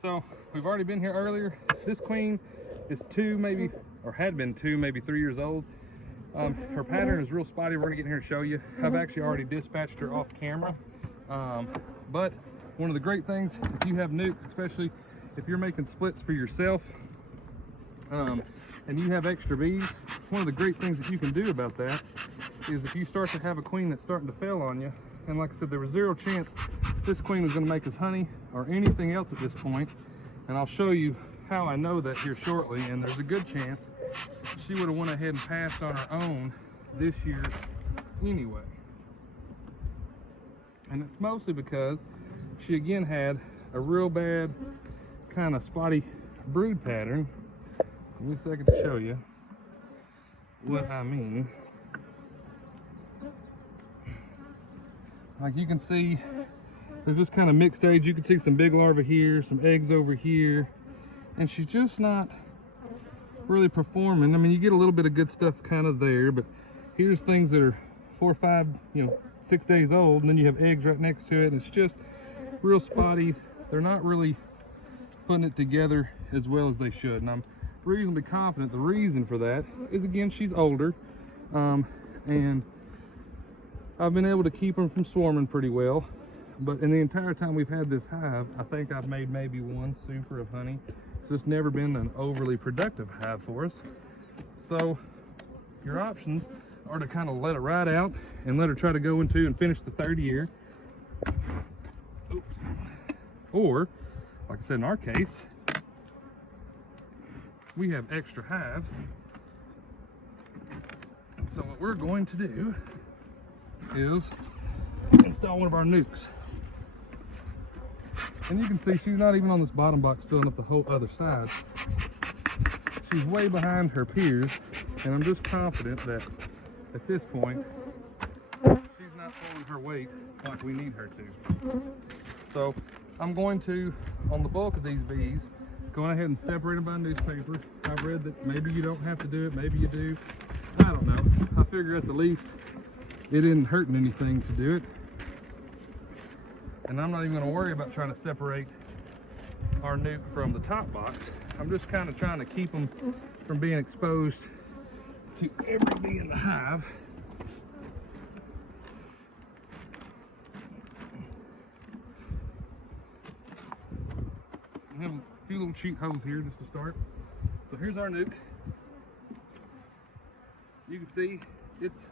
So we've already been here earlier. This queen is 2, maybe, or had been 2, maybe 3 years old. Her pattern is real spotty. We're gonna get in here and show you. I've actually already dispatched her off camera. But one of the great things, if you have nukes, especially if you're making splits for yourself, and you have extra bees, one of the great things that you can do about that is if you start to have a queen that's starting to fail on you, and like I said, there was 0 chance this queen was going to make us honey or anything else at this point, and I'll show you how I know that here shortly, and there's a good chance she would have went ahead and passed on her own this year anyway. And it's mostly because she again had a real bad kind of spotty brood pattern. Give me a second to show you what I mean. Like you can see, there's this kind of mixed age. You can see some big larvae here, some eggs over here, and she's just not really performing. I mean, you get a little bit of good stuff kind of there, but here's things that are 4 or 5, 6 days old, and then you have eggs right next to it, and it's just real spotty. They're not really putting it together as well as they should, and I'm reasonably confident the reason for that is, again, she's older, and I've been able to keep them from swarming pretty well. But in the entire time we've had this hive, I think I've made maybe 1 super of honey. So it's never been an overly productive hive for us. So your options are to kind of let it ride out and let her try to go into and finish the 3rd year. Oops. Or, like I said, in our case, we have extra hives. And so what we're going to do is install one of our nukes. And you can see she's not even on this bottom box filling up the whole other side. She's way behind her peers, and I'm just confident that at this point she's not pulling her weight like we need her to. So I'm going to, on the bulk of these bees, go ahead and separate them by newspaper. I've read that maybe you don't have to do it, maybe you do. I don't know. I figure at the least it isn't hurting anything to do it. And I'm not even going to worry about trying to separate our nuke from the top box. I'm just kind of trying to keep them from being exposed to every bee in the hive. We have a few little cheat holes here just to start. So here's our nuke. You can see it's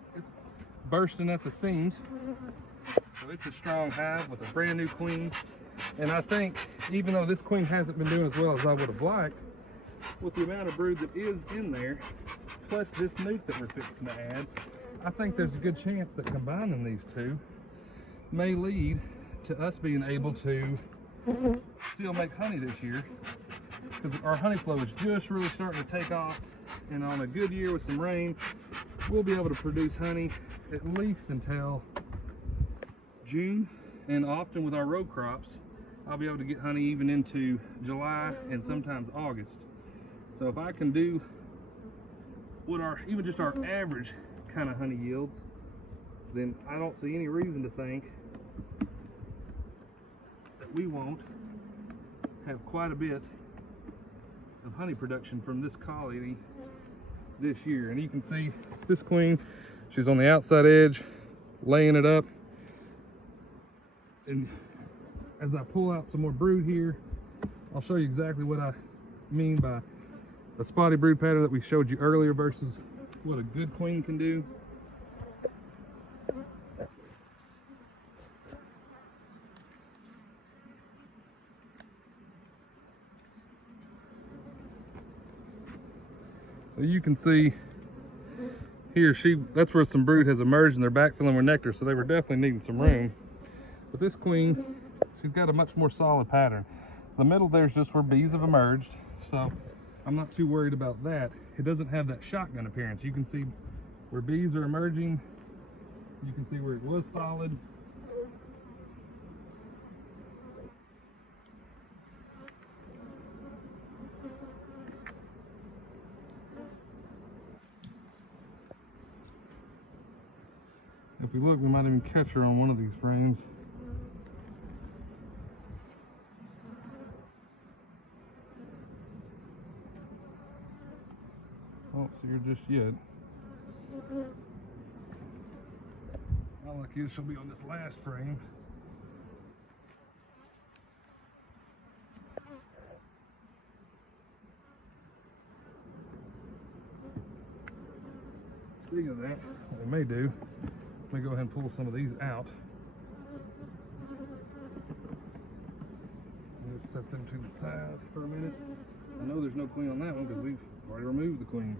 bursting at the seams. So it's a strong hive with a brand new queen. And I think, even though this queen hasn't been doing as well as I would have liked, with the amount of brood that is in there, plus this nuke that we're fixing to add, I think there's a good chance that combining these two may lead to us being able to still make honey this year. Because our honey flow is just really starting to take off. And on a good year with some rain, we'll be able to produce honey at least until June, and often with our row crops, I'll be able to get honey even into July and sometimes August. So if I can do what even just our average kind of honey yields, then I don't see any reason to think that we won't have quite a bit of honey production from this colony this year. And you can see this queen, she's on the outside edge, laying it up. And as I pull out some more brood here, I'll show you exactly what I mean by the spotty brood pattern that we showed you earlier versus what a good queen can do. So you can see here, that's where some brood has emerged and they're backfilling with nectar, so they were definitely needing some room. But this queen, she's got a much more solid pattern. The middle there's just where bees have emerged, so I'm not too worried about that. It doesn't have that shotgun appearance. You can see where bees are emerging. You can see where it was solid. If we look, we might even catch her on one of these frames. I don't see her just yet. All lucky is she'll be on this last frame. Speaking of that, what we may do, let me go ahead and pull some of these out. Just set them to the side for a minute. I know there's no queen on that one because we've already removed the queen.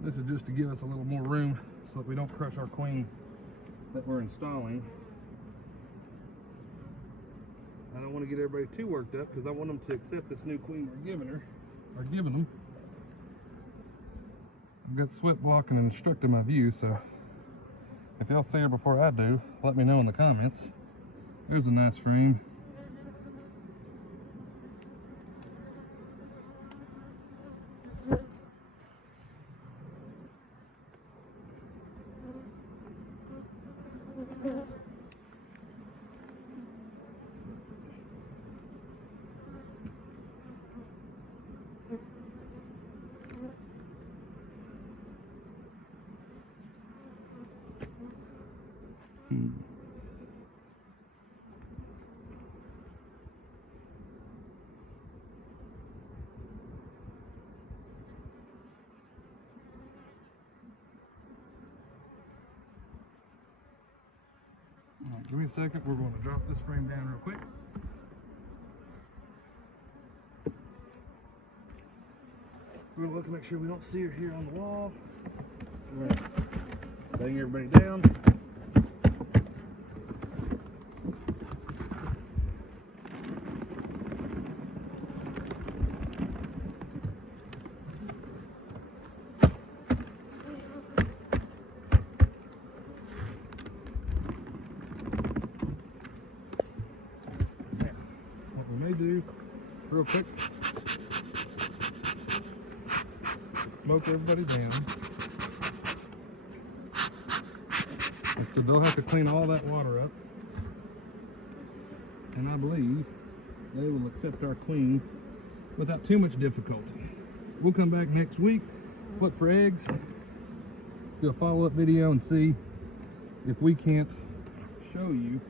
This is just to give us a little more room so that we don't crush our queen that we're installing. I don't want to get everybody too worked up because I want them to accept this new queen we're giving them. I've got sweat blocking and obstructing my view, so if y'all see her before I do, let me know in the comments. There's a nice frame. Alright, give me a second. We're going to drop this frame down real quick. We're going to look and make sure we don't see her here on the wall. We're going to bang everybody down. Do real quick, smoke everybody down, and so they'll have to clean all that water up, and I believe they will accept our queen without too much difficulty. We'll come back next week, look for eggs, do a follow-up video and see if we can't show you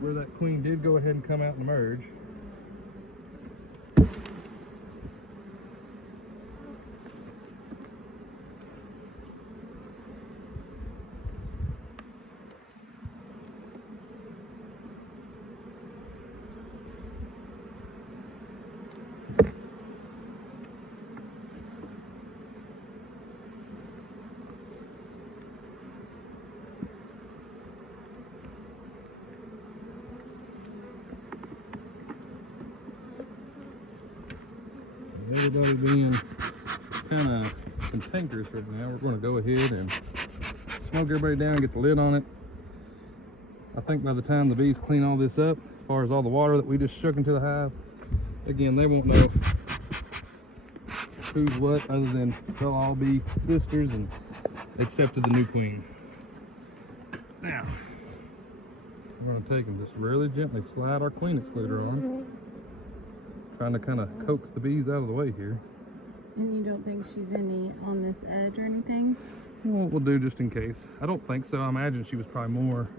where that queen did go ahead and come out and emerge. Everybody being kind of cantankerous right now, we're going to go ahead and smoke everybody down, get the lid on it. I think by the time the bees clean all this up, as far as all the water that we just shook into the hive, again, they won't know who's what, other than they'll all be sisters and accepted the new queen. Now, we're going to take and just really gently slide our queen excluder on. Trying to kind of coax the bees out of the way here. And you don't think she's on this edge or anything? Well, we'll do just in case. I don't think so. I imagine she was probably more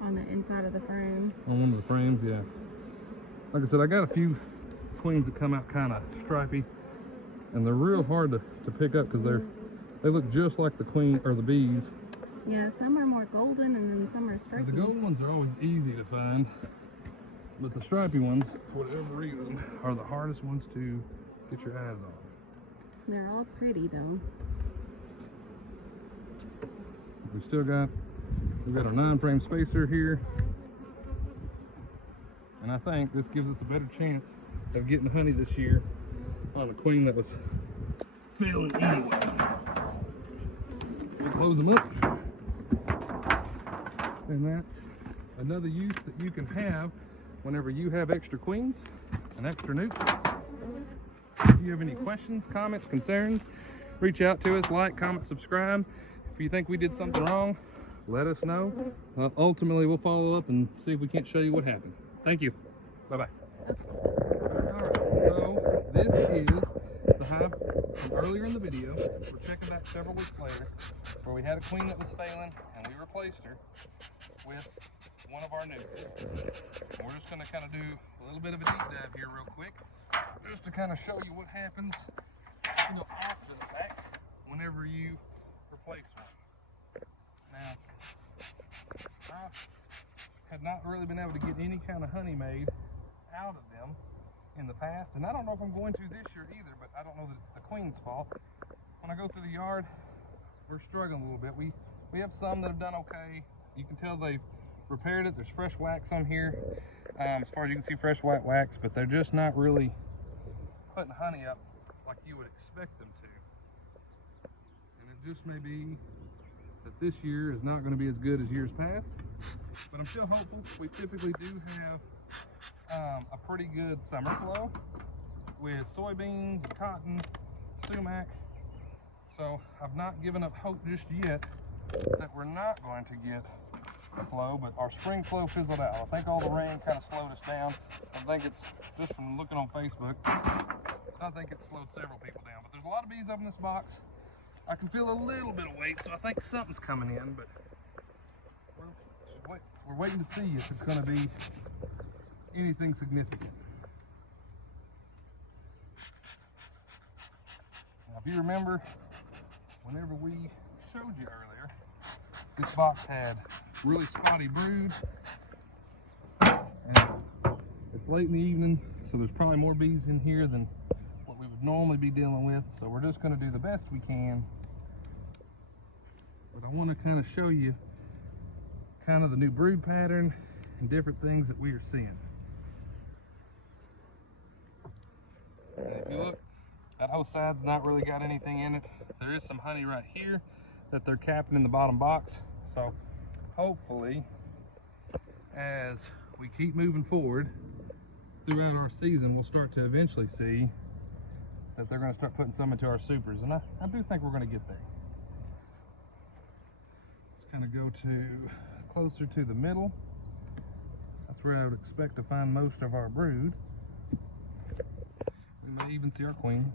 on the inside of the frame. On one of the frames, yeah. Like I said, I got a few queens that come out kind of stripy, and they're real hard to pick up because they look just like the queen or the bees. Yeah, some are more golden and then some are stripy. The golden ones are always easy to find. But the stripy ones, for whatever reason, are the hardest ones to get your eyes on. They're all pretty though. We've got our 9-frame spacer here. And I think this gives us a better chance of getting honey this year on a queen that was failing anyway. We'll close them up. And that's another use that you can have whenever you have extra queens and extra newts. If you have any questions, comments, concerns, reach out to us, like, comment, subscribe. If you think we did something wrong, let us know. Ultimately, we'll follow up and see if we can't show you what happened. Thank you. Bye-bye. All right. So this is the hive from earlier in the video. We're checking back several weeks later where we had a queen that was failing and we replaced her with one of our nukes. And we're just going to kind of do a little bit of a deep dive here real quick just to kind of show you what happens, after the fact whenever you replace one. Now, I had not really been able to get any kind of honey made out of them in the past, and I don't know if I'm going to this year either, but I don't know that it's the queen's fault. When I go through the yard, we're struggling a little bit. We have some that have done okay. You can tell they've repaired it. There's fresh wax on here. As far as you can see, fresh white wax, but they're just not really putting honey up like you would expect them to. And it just may be that this year is not going to be as good as years past, but I'm still hopeful. We typically do have a pretty good summer flow with soybeans, cotton, sumac. So I've not given up hope just yet that we're not going to get a flow, but our spring flow fizzled out. I think all the rain kind of slowed us down. I think it's just from looking on Facebook. I think it slowed several people down, but there's a lot of bees up in this box. I can feel a little bit of weight, so I think something's coming in, but we're waiting to see if it's going to be anything significant. Now, if you remember, whenever we showed you earlier, this box had really spotty brood, and it's late in the evening, so there's probably more bees in here than what we would normally be dealing with, so we're just going to do the best we can. But I want to kind of show you kind of the new brood pattern and different things that we are seeing. And if you look, that whole side's not really got anything in it. There is some honey right here that they're capping in the bottom box. So hopefully, as we keep moving forward throughout our season, we'll start to eventually see that they're going to start putting some into our supers. And I do think we're going to get there. Let's kind of go to closer to the middle. That's where I would expect to find most of our brood. We may even see our queen.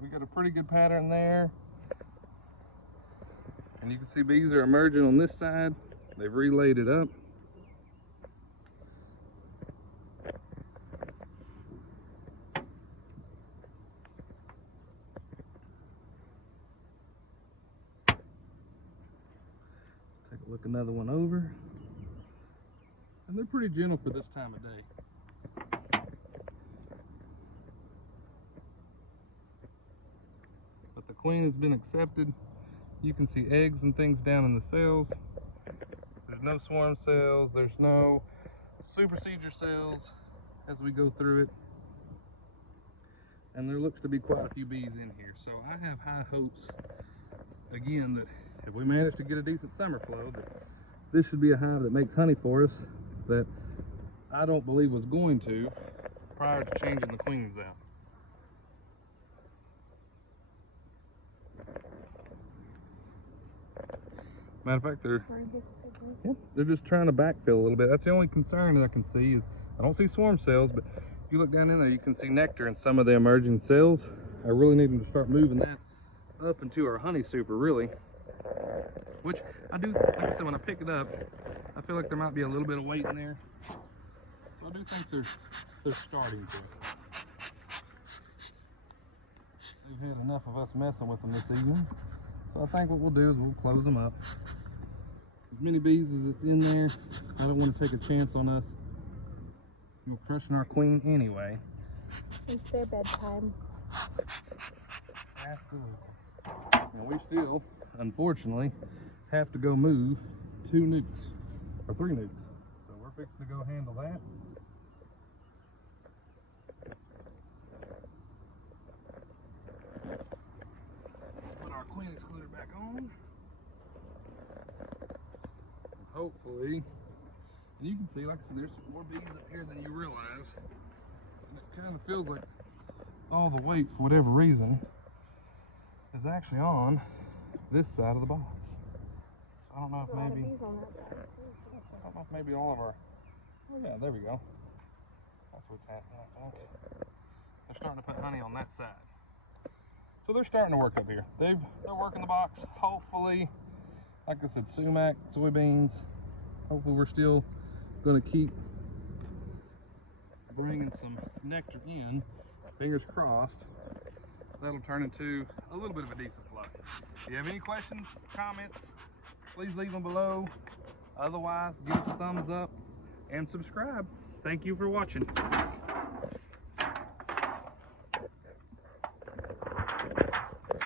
We got a pretty good pattern there. And you can see bees are emerging on this side. They've relayed it up. Take a look another one over. And they're pretty gentle for this time of day. But the queen has been accepted. You can see eggs and things down in the cells. There's no swarm cells, there's no supersedure cells as we go through it. And there looks to be quite a few bees in here. So I have high hopes, again, that if we manage to get a decent summer flow, that this should be a hive that makes honey for us that I don't believe was going to prior to changing the queens out. Matter of fact, they're just trying to backfill a little bit. That's the only concern that I can see is I don't see swarm cells, but if you look down in there, you can see nectar in some of the emerging cells. I really need them to start moving that up into our honey super, really. Which I do, like I said, when I pick it up, I feel like there might be a little bit of weight in there. So I do think they're starting to. They've had enough of us messing with them this evening. So I think what we'll do is we'll close them up. As many bees as it's in there, I don't want to take a chance on us crushing our queen anyway. It's their bedtime. Absolutely. And we still, unfortunately, have to go move 2 nukes, or 3 nukes. So we're fixing to go handle that. Put our queen excluder back on. And hopefully, and you can see, like I said, there's some more bees up here than you realize. And it kind of feels like all the weight, for whatever reason, is actually on this side of the box. So I don't know if maybe, I don't know if maybe all of our, oh yeah, there we go. That's what's happening, I think. They're starting to put honey on that side. So they're starting to work up here. They're working the box. Hopefully, like I said, sumac, soybeans. Hopefully we're still going to keep bringing some nectar in. Fingers crossed. That'll turn into a little bit of a decent flow. If you have any questions, comments, please leave them below. Otherwise, give us a thumbs up and subscribe. Thank you for watching.